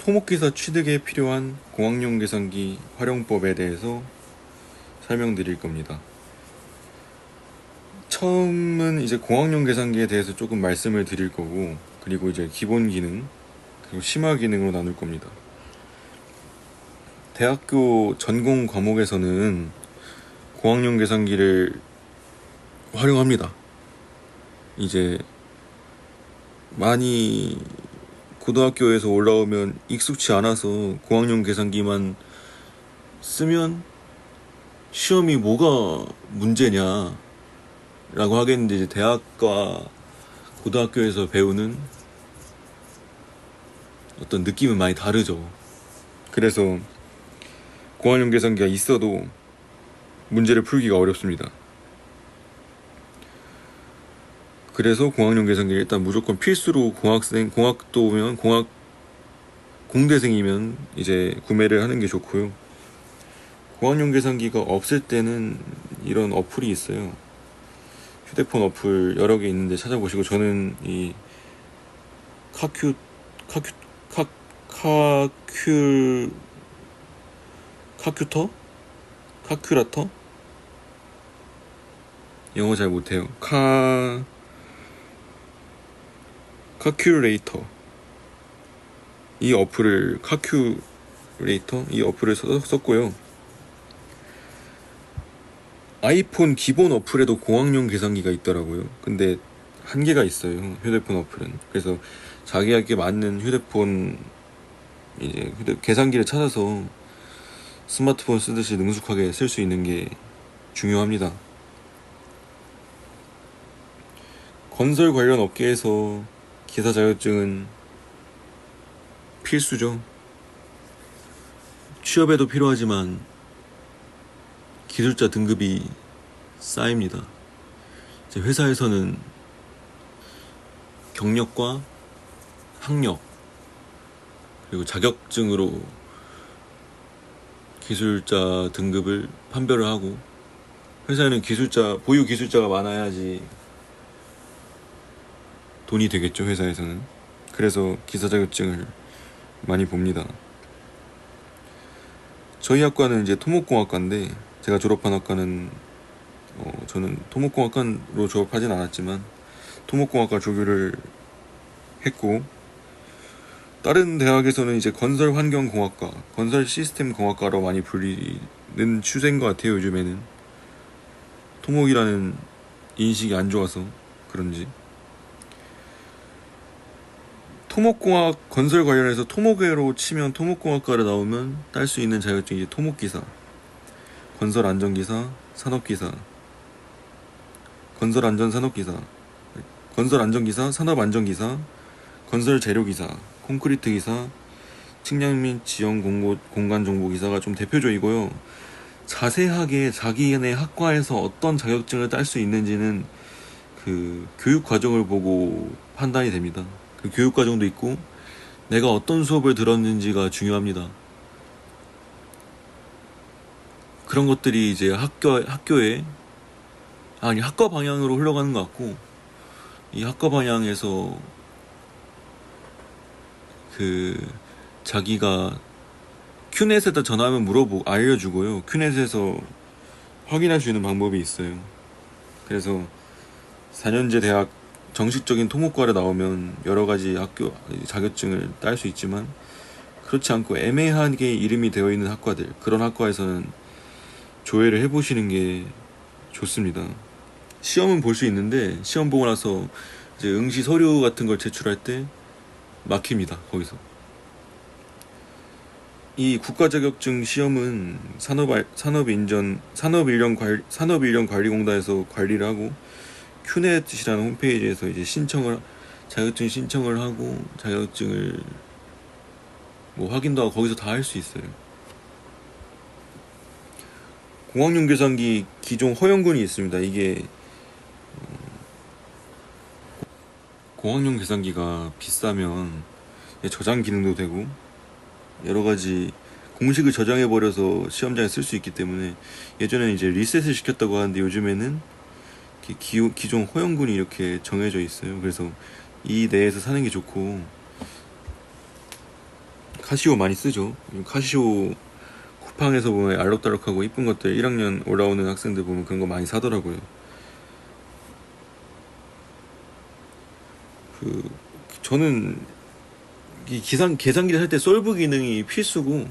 토목기사 취득에 필요한 공학용 계산기 활용법에 대해서 설명드릴 겁니다. 처음은 이제 공학용 계산기에 대해서 조금 말씀을 드릴 거고, 그리고 이제 기본 기능, 그리고 심화 기능으로 나눌 겁니다. 대학교 전공 과목에서는 공학용 계산기를 활용합니다. 이제 많이 고등학교에서 올라오면 익숙치 않아서 공학용 계산기만 쓰면 시험이 뭐가 문제냐 라고 하겠는데, 이제 대학과 고등학교에서 배우는 어떤 느낌은 많이 다르죠. 그래서 공학용 계산기가 있어도 문제를 풀기가 어렵습니다. 그래서 공학용 계산기를 일단 무조건 필수로 공학도면 공대생이면 이제 구매를 하는 게 좋고요. 공학용 계산기가 없을 때는 이런 어플이 있어요. 휴대폰 어플 여러 개 있는데 찾아보시고, 저는 이 카큐 카큐 카 카큐 카큐터 카큐라터, 영어 잘 못해요. 카큐레이터, 이 어플을 썼고요. 아이폰 기본 어플에도 공학용 계산기가 있더라고요. 근데 한계가 있어요, 휴대폰 어플은. 그래서 자기에게 맞는 휴대폰 계산기를 찾아서 스마트폰 쓰듯이 능숙하게 쓸 수 있는 게 중요합니다. 건설 관련 업계에서 기사 자격증은 필수죠. 취업에도 필요하지만 기술자 등급이 쌓입니다. 회사에서는 경력과 학력 그리고 자격증으로 기술자 등급을 판별을 하고, 회사에는 보유 기술자가 많아야지 돈이 되겠죠, 회사에서는. 그래서 기사 자격증을 많이 봅니다. 저희 학과는 이제 토목공학과인데, 제가 졸업한 학과는 저는 토목공학과로 졸업하진 않았지만 토목공학과 조교를 했고, 다른 대학에서는 이제 건설환경공학과, 건설시스템공학과로 많이 불리는 추세인 것 같아요, 요즘에는. 토목이라는 인식이 안 좋아서 그런지. 토목공학, 건설 관련해서 토목회로 치면 토목공학과를 나오면 딸 수 있는 자격증이 토목기사, 건설안전기사, 산업기사, 건설안전기사, 산업안전기사, 건설재료기사, 콘크리트기사, 측량 및 지형 공간정보기사가 좀 대표적이고요. 자세하게 자기네 학과에서 어떤 자격증을 딸 수 있는지는 그 교육과정을 보고 판단이 됩니다. 그 교육과정도 있고 내가 어떤 수업을 들었는지가 중요합니다. 그런 것들이 이제 학교에 학과 방향으로 흘러가는 것 같고, 이 학과 방향에서 자기가 큐넷에다 전화하면 알려주고요. 큐넷에서 확인할 수 있는 방법이 있어요. 그래서 4년제 대학 정식적인 토목과를 나오면 여러 가지 학교 자격증을 딸 수 있지만, 그렇지 않고 애매하게 이름이 되어 있는 학과들, 그런 학과에서는 조회를 해보시는 게 좋습니다. 시험은 볼 수 있는데, 시험 보고 나서 이제 응시 서류 같은 걸 제출할 때 막힙니다, 거기서. 이 국가자격증 시험은 산업인력관리공단에서 관리를 하고, 큐넷이라는 홈페이지에서 이제 자격증 신청을 하고, 자격증을 확인도 하고, 거기서 다 할 수 있어요. 공학용 계산기 기종 허용군이 있습니다. 이게 공학용 계산기가 비싸면 저장 기능도 되고 여러 가지 공식을 저장해버려서 시험장에 쓸 수 있기 때문에, 예전에는 이제 리셋을 시켰다고 하는데 요즘에는 기종 허용군이 이렇게 정해져 있어요. 그래서 이 내에서 사는 게 좋고, 카시오 많이 쓰죠. 요즘 카시오 쿠팡에서 보면 알록달록하고 이쁜 것들 1학년 올라오는 학생들 보면 그런 거 많이 사더라고요. 그 저는 이 계산기를 할 때 솔브 기능이 필수고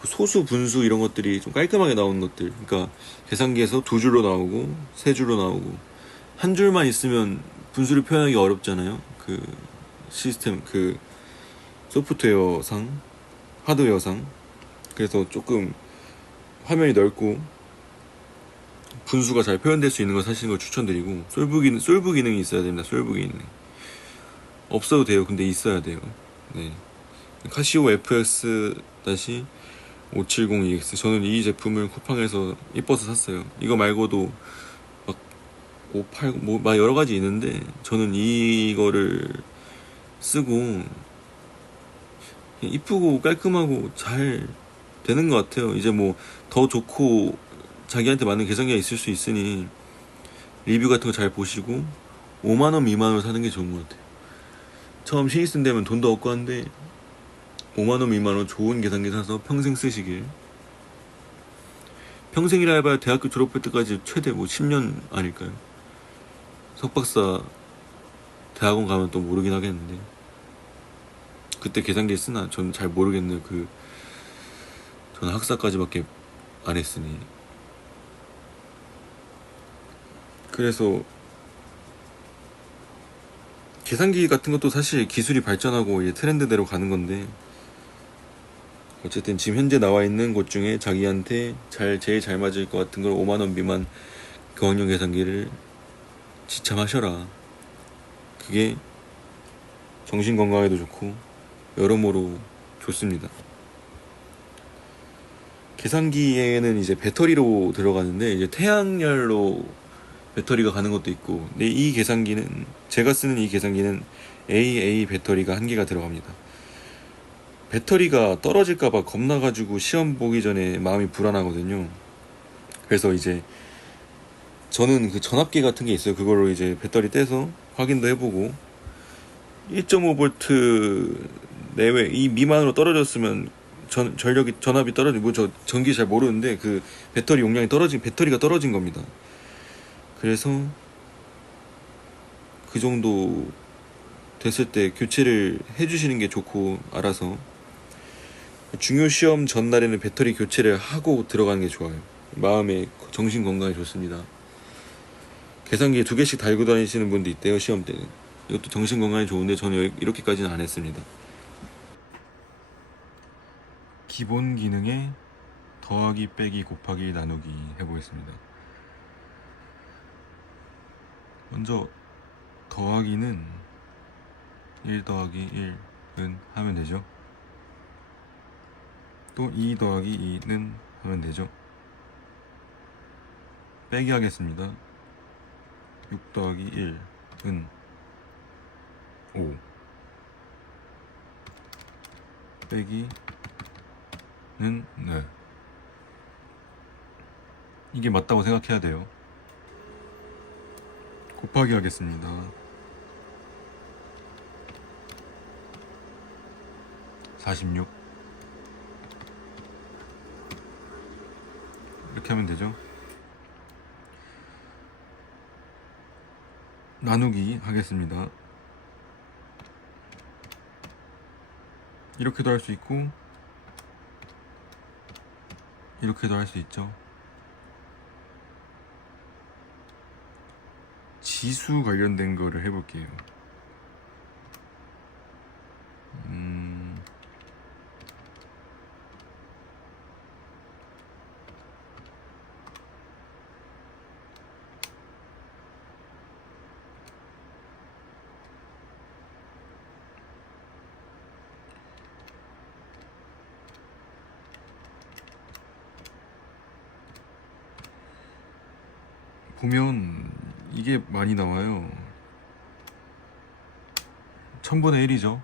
그 소수 분수 이런 것들이 좀 깔끔하게 나오는 것들, 그러니까 계산기에서 두 줄로 나오고 세 줄로 나오고 한 줄만 있으면 분수를 표현하기 어렵잖아요. 그 시스템 그 소프트웨어상 하드웨어상. 그래서 조금 화면이 넓고 분수가 잘 표현될 수 있는 걸 사시는 걸 추천드리고, 솔브 기능이 있어야 됩니다. 솔브 기능 없어도 돼요. 근데 있어야 돼요. 네. 카시오 FX-570EX, 저는 이 제품을 쿠팡에서 이뻐서 샀어요. 이거 말고도 막 580, 막 여러 가지 있는데 저는 이거를 쓰고 이쁘고 깔끔하고 잘 되는 것 같아요. 이제 뭐 더 좋고 자기한테 맞는 계산기가 있을 수 있으니 리뷰 같은 거 잘 보시고 5만원 미만으로 사는 게 좋은 것 같아요. 처음 신입 쓴 데면 돈도 없고 한데 5만원 미만으로 좋은 계산기 사서 평생 쓰시길. 평생이라 해봐야 대학교 졸업할 때까지 최대 뭐 10년 아닐까요? 석박사 대학원 가면 또 모르긴 하겠는데 그때 계산기 쓰나 전 잘 모르겠네요. 저는 학사까지밖에 안 했으니. 그래서 계산기 같은 것도 사실 기술이 발전하고 이제 트렌드대로 가는 건데, 어쨌든 지금 현재 나와 있는 것 중에 자기한테 제일 잘 맞을 것 같은 걸 5만원 미만 교환용 계산기를 지참하셔라. 그게 정신 건강에도 좋고 여러모로 좋습니다. 계산기에는 이제 배터리로 들어가는데 이제 태양열로 배터리가 가는 것도 있고, 근데 이 계산기는, 제가 쓰는 이 계산기는 AA 배터리가 한 개가 들어갑니다. 배터리가 떨어질까봐 겁나가지고 시험 보기 전에 마음이 불안하거든요. 그래서 이제 저는 그 전압기 같은 게 있어요. 그걸로 이제 배터리 떼서 확인도 해보고 1.5V 내외 이 미만으로 떨어졌으면 전압이 떨어지고, 뭐 저 전기 잘 모르는데 그 배터리 용량이 배터리가 떨어진 겁니다. 그래서 그 정도 됐을 때 교체를 해주시는 게 좋고, 알아서 중요 시험 전날에는 배터리 교체를 하고 들어가는 게 좋아요. 마음에 정신 건강에 좋습니다. 계산기에 2개씩 달고 다니시는 분도 있대요, 시험 때는. 이것도 정신 건강에 좋은데 저는 이렇게까지는 안 했습니다. 기본 기능에 더하기 빼기 곱하기 나누기 해보겠습니다. 먼저 더하기는 1 더하기 1은 하면 되죠. 또 2 더하기 2는 하면 되죠. 빼기 하겠습니다. 6 더하기 1은 5. 빼기는 네. 이게 맞다고 생각해야 돼요. 곱하기 하겠습니다. 46. 이렇게 하면 되죠. 나누기 하겠습니다. 이렇게도 할 수 있고 이렇게도 할 수 있죠. 지수 관련된 거를 해볼게요. 보면 이게 많이 나와요. 1000분의 1이죠.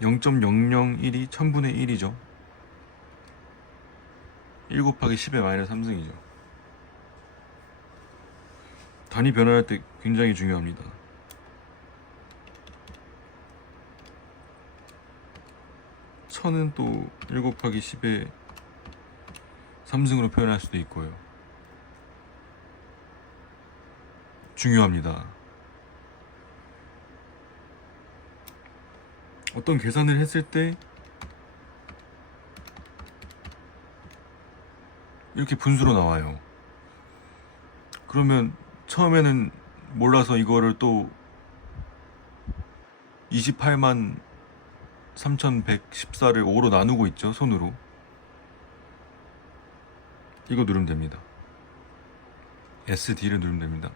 0.001이 1000분의 1이죠. 1 곱하기 10의 마이너스 3승이죠. 단위 변화할 때 굉장히 중요합니다. 1000은 또 1 곱하기 10의 3승으로 표현할 수도 있고요. 중요합니다. 어떤 계산을 했을 때 이렇게 분수로 나와요. 그러면 처음에는 몰라서 이거를 또 28만 3114를 5로 나누고 있죠, 손으로. 이거 누르면 됩니다. SD를 누르면 됩니다.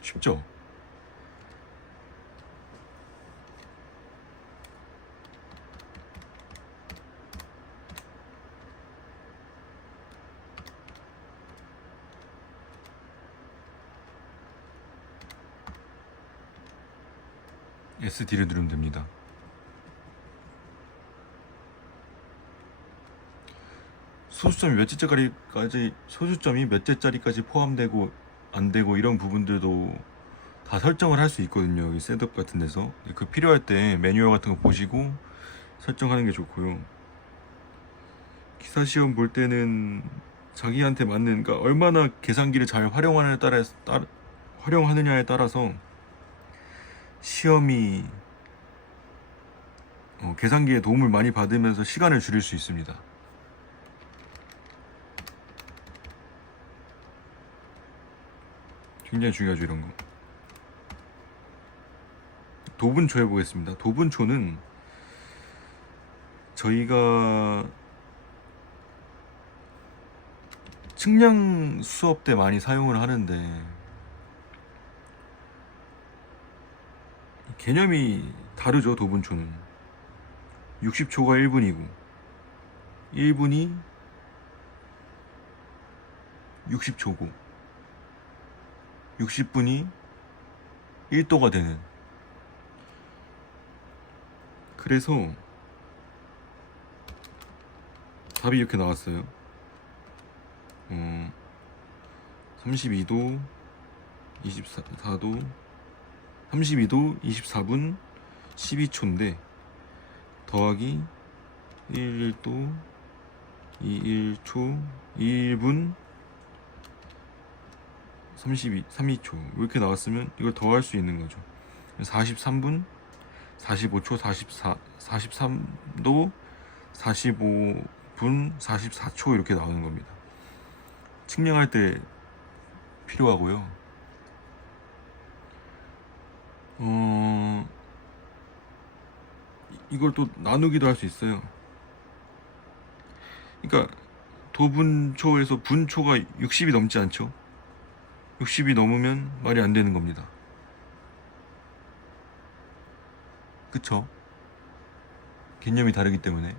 쉽죠? SD를 누르면 됩니다. 소수점이 몇 개짜리까지 포함되고 안 되고 이런 부분들도 다 설정을 할 수 있거든요. 여기 셋업 같은 데서. 그 필요할 때 매뉴얼 같은 거 보시고 설정하는 게 좋고요. 기사 시험 볼 때는 자기한테 맞는, 그러니까 얼마나 계산기를 잘 활용하느냐에 따라서 시험이 계산기의 도움을 많이 받으면서 시간을 줄일 수 있습니다. 굉장히 중요하죠, 이런 거. 도분초 해보겠습니다. 도분초는 저희가 측량 수업 때 많이 사용을 하는데 개념이 다르죠. 도분초는 60초가 1분이고 1분이 60초고 60분이 1도가 되는, 그래서 답이 이렇게 나왔어요. 32도 24도 32도 24분 12초인데 더하기 11도 21초 1분 32초 이렇게 나왔으면 이걸 더할 수 있는 거죠. 43분 45초 43도 45분 44초 이렇게 나오는 겁니다. 측량할 때 필요하고요. 이걸 또 나누기도 할 수 있어요. 그러니까 도분초에서 분초가 60이 넘지 않죠. 60이 넘으면 말이 안 되는 겁니다. 그쵸? 개념이 다르기 때문에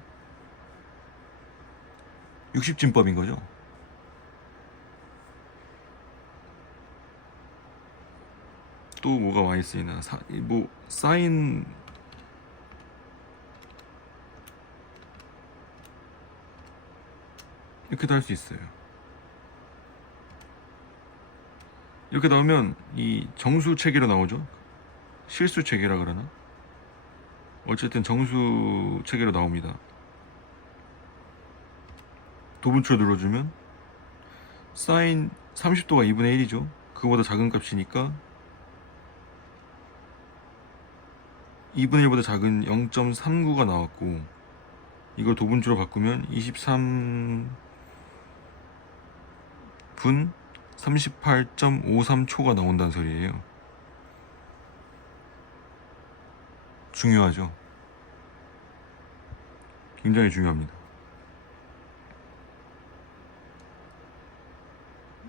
60진법인 거죠. 또 뭐가 많이 쓰이나, 사인 이렇게도 할 수 있어요. 이렇게 나오면 이 정수 체계로 나오죠. 실수 체계라 그러나, 어쨌든 정수 체계로 나옵니다. 도분초 눌러주면 사인 30도가 2분의 1이죠 그거보다 작은 값이니까 2분의 1보다 작은 0.39가 나왔고, 이걸 도분초로 바꾸면 23분 38.53초가 나온다는 소리예요. 중요하죠. 굉장히 중요합니다.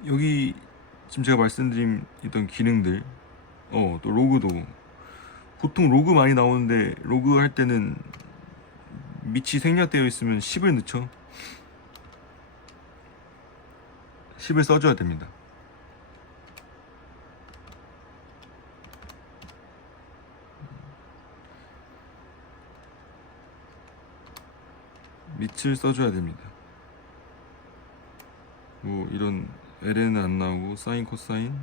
여기 지금 제가 말씀드린 있던 기능들, 또 로그도, 보통 로그 많이 나오는데 로그 할 때는 밑이 생략되어 있으면 10을 넣죠. 10을 써줘야 됩니다. 밑을 써줘야 됩니다. 뭐 이런 ln은 안 나오고 사인 코사인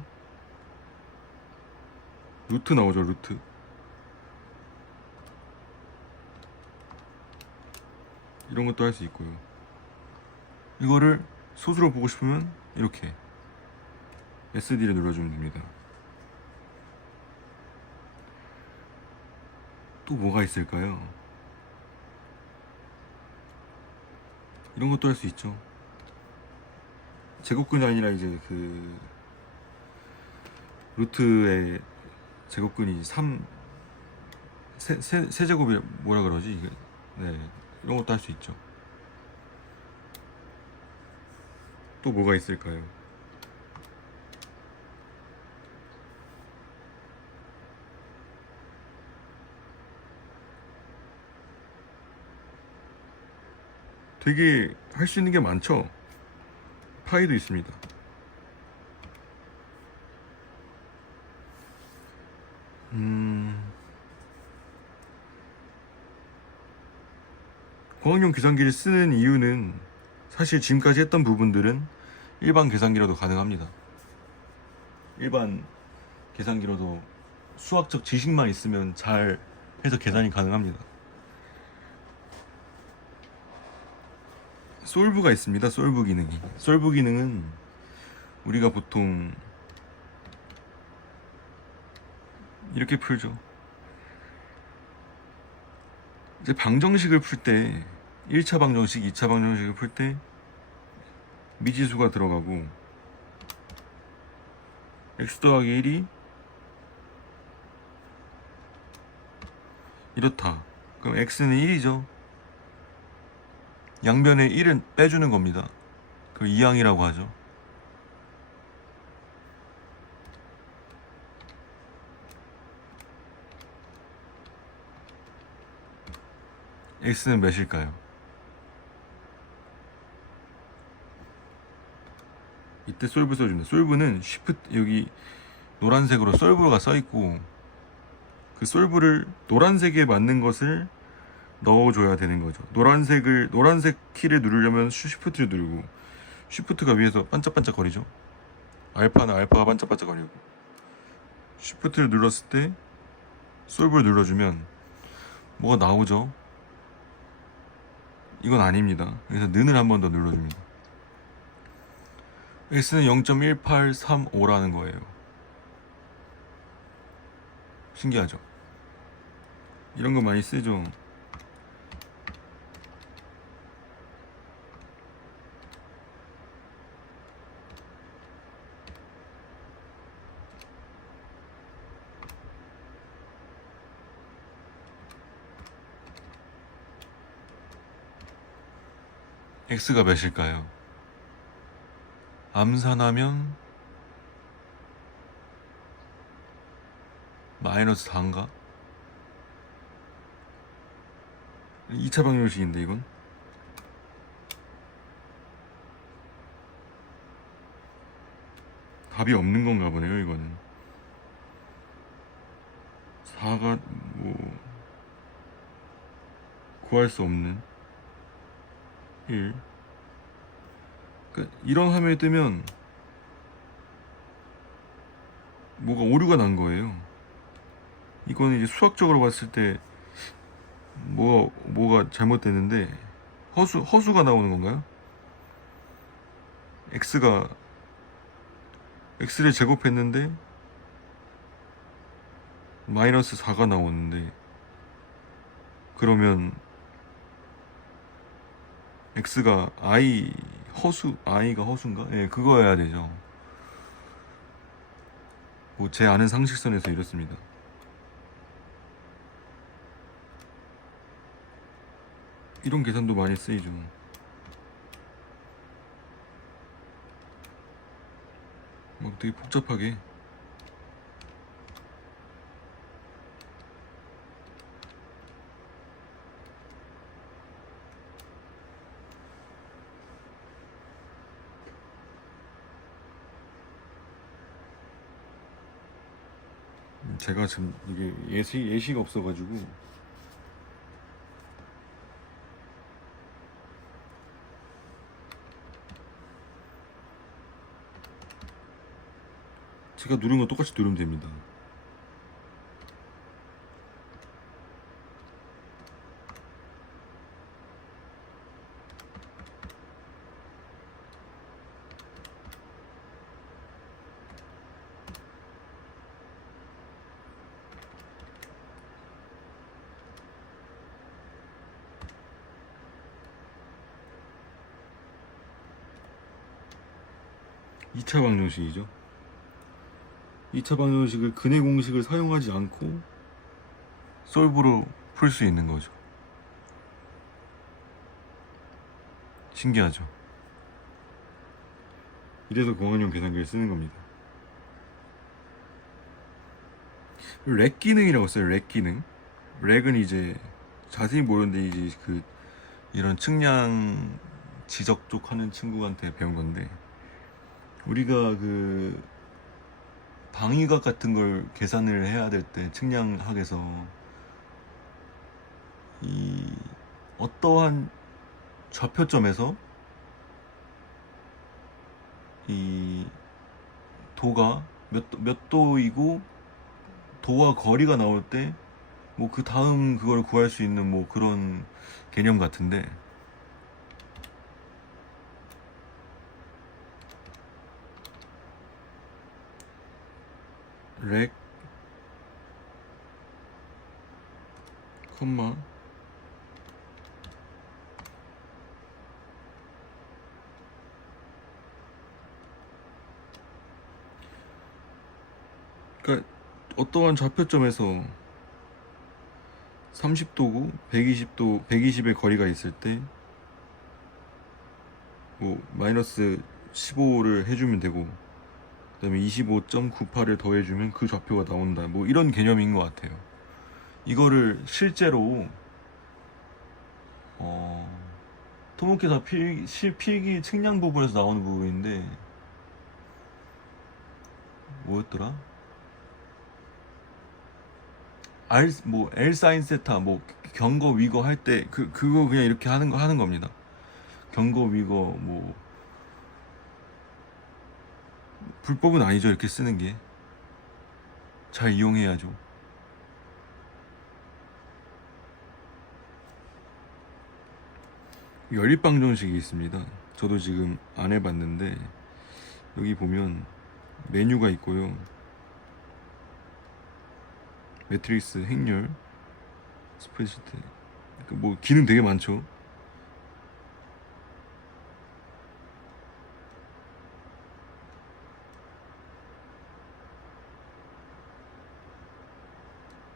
루트 나오죠. 루트 이런 것도 할 수 있고요. 이거를 소수로 보고 싶으면 이렇게 SD를 눌러주면 됩니다. 또 뭐가 있을까요? 이런 것도 할 수 있죠. 제곱근이 아니라 이제 그 루트의 제곱근이 3 세제곱이 뭐라 그러지 이게. 네, 이런 것도 할 수 있죠. 또 뭐가 있을까요? 되게 할 수 있는 게 많죠. 파이도 있습니다. 광학용 계산기를 쓰는 이유는 사실 지금까지 했던 부분들은 일반 계산기로도 가능합니다. 일반 계산기로도 수학적 지식만 있으면 잘 해서 계산이 가능합니다. 솔브가 있습니다. 솔브 기능이. 솔브 기능은 우리가 보통 이렇게 풀죠. 이제 방정식을 풀 때 1차 방정식, 2차 방정식을 풀 때 미지수가 들어가고 x 더하기 1이 이렇다. 그럼 x는 1이죠. 양변에 1은 빼주는 겁니다. 그걸 이항이라고 하죠. x는 몇일까요? 이때 솔브 써줍니다. 솔브는 Shift 여기 노란색으로 솔브가 써있고 그 솔브를 노란색에 맞는 것을 넣어줘야 되는 거죠. 노란색 키를 누르려면 Shift를 누르고 Shift가 위에서 반짝반짝 거리죠. 알파는 알파가 반짝반짝 거리고 Shift를 눌렀을 때 솔브를 눌러주면 뭐가 나오죠. 이건 아닙니다. 그래서 는을 한 번 더 눌러줍니다. x는 0.1835라는 거예요. 신기하죠? 이런 거 많이 쓰죠. x가 몇일까요? 암산하면 마이너스 4인가? 2차 방정식인데 이건? 답이 없는 건가 보네요. 이거는 4가 뭐 구할 수 없는 1. 그러니까 이런 화면이 뜨면 뭐가 오류가 난 거예요. 이거는 이제 수학적으로 봤을 때 뭐가 잘못됐는데 허수가 나오는 건가요? x를 제곱했는데 마이너스 4가 나오는데 그러면 x가 i가 허수인가? 예, 그거여야 되죠. 뭐 제 아는 상식선에서 이렇습니다. 이런 계산도 많이 쓰이죠. 막 되게 복잡하게. 제가 지금 이게 예시가 없어가지고 제가 누른 거 똑같이 누르면 됩니다. 2차 방정식이죠. 2차 방정식을 근해 공식을 사용하지 않고 솔브로 풀 수 있는 거죠. 신기하죠. 이래서 공학용 계산기를 쓰는 겁니다. 렉 기능이라고 써요. 렉 기능. 렉은 이제 자세히 모르는데 이제 그 이런 측량 지적 쪽 하는 친구한테 배운 건데, 우리가 그 방위각 같은 걸 계산을 해야 될 때 측량학에서 이 어떠한 좌표점에서 이 도가 몇 도이고 도와 거리가 나올 때 뭐 그 다음 그걸 구할 수 있는 뭐 그런 개념 같은데, 렉 컴마 그러니까 어떠한 좌표점에서 30도고 120도 120의 거리가 있을 때 뭐 마이너스 15를 해주면 되고, 그 다음에 25.98을 더해주면 그 좌표가 나온다, 뭐 이런 개념인 것 같아요. 이거를 실제로 토목회사 필기 측량 부분에서 나오는 부분인데, 뭐였더라? L 사인 세타 뭐 경거 위거 할 때 그거 그냥 이렇게 하는 겁니다. 경거 위거 뭐 불법은 아니죠. 이렇게 쓰는 게 잘 이용해야죠. 연립방정식이 있습니다. 저도 지금 안 해봤는데 여기 보면 메뉴가 있고요. 매트릭스, 행렬, 스프레드시트, 뭐 기능 되게 많죠.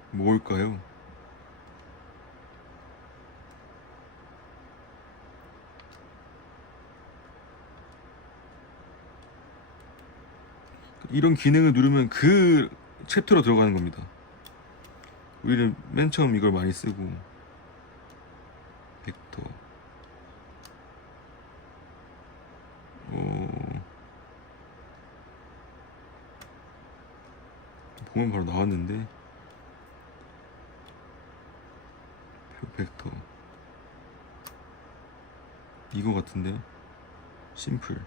뭘까요? 이런 기능을 누르면 그 챕터로 들어가는 겁니다. 우리는 맨 처음 이걸 많이 쓰고, 벡터 보면 바로 나왔는데, 벡터 이거 같은데, 심플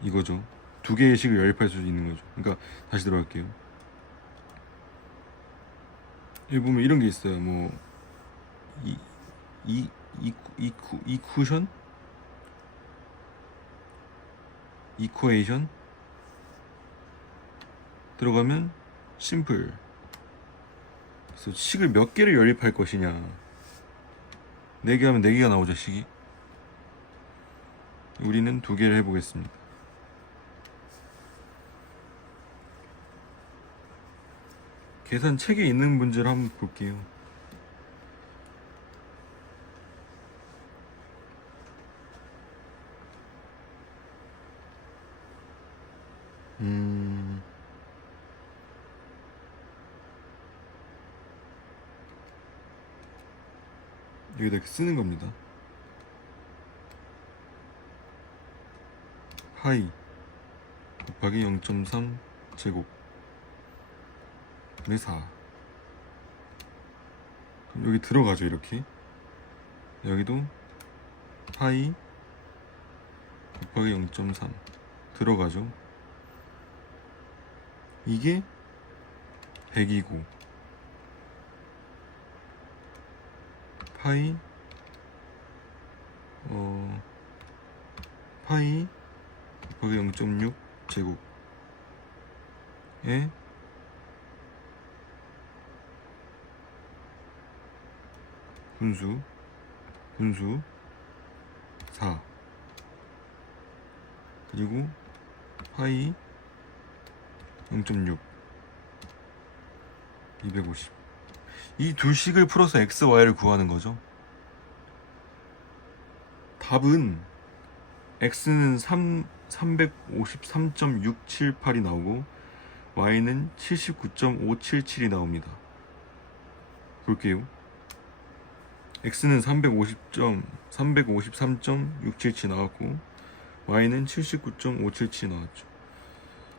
이거죠. 두 개의 식을 연립할 수 있는 거죠. 그러니까 다시 들어갈게요. 여기 보면 이런 게 있어요. 뭐 이쿠션, 이쿠에이션 들어가면 심플. 그래서 식을 몇 개를 연립할 것이냐. 4개 하면 4개가 나오죠, 식이. 우리는 2개를 해보겠습니다. 계산 책에 있는 문제를 한번 볼게요. 여기다 이렇게 쓰는 겁니다. 파이 곱하기 0.3 제곱 분의 4. 그럼 여기 들어가죠. 이렇게 여기도 파이 곱하기 0.3 들어가죠. 이게 100이고 파이 파이 곱하기 0.6 제곱에 분수 분수 4 그리고 파이 0.6 250 이 두 식을 풀어서 x, y를 구하는 거죠. 답은 x는 353.678이 나오고 y는 79.577이 나옵니다. 볼게요. x는 353.677 나왔고 y는 79.577 나왔죠.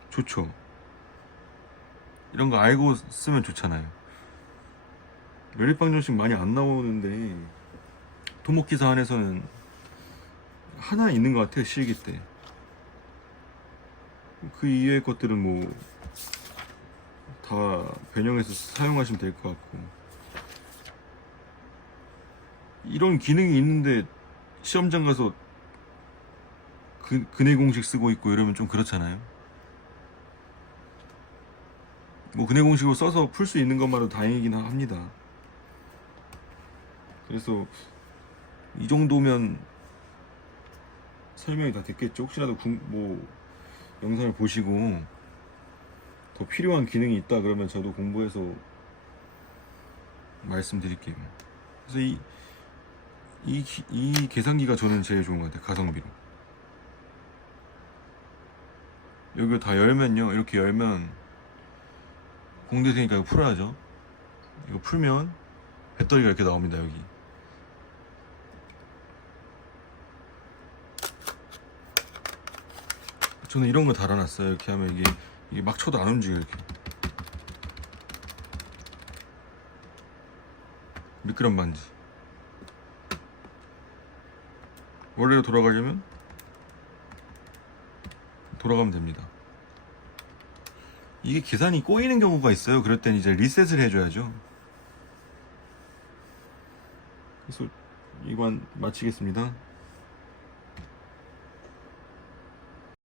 좋죠. 이런 거 알고 쓰면 좋잖아요. 연립방정식 많이 안 나오는데 토목기사 안에서는 하나 있는 것 같아요. 실기 때. 그 이외의 것들은 뭐 다 변형해서 사용하시면 될 것 같고, 이런 기능이 있는데 시험장 가서 근해 공식 쓰고 있고 이러면 좀 그렇잖아요. 뭐 근해 공식으로 써서 풀 수 있는 것만으로 다행이긴 합니다. 그래서 이 정도면 설명이 다 됐겠죠. 혹시라도 뭐 영상을 보시고 더 필요한 기능이 있다 그러면 저도 공부해서 말씀드릴게요. 그래서 이 계산기가 저는 제일 좋은 것 같아요. 가성비로. 여기 다 열면요, 이렇게 열면 공대생이니까 이거 풀어야죠. 이거 풀면 배터리가 이렇게 나옵니다. 여기 저는 이런 거 달아놨어요. 이렇게 하면 이게 막 쳐도 안 움직여요. 이렇게 미끄럼 반지. 원래로 돌아가려면 돌아가면 됩니다. 이게 계산이 꼬이는 경우가 있어요. 그럴 땐 이제 리셋을 해줘야죠. 그래서 이관 마치겠습니다.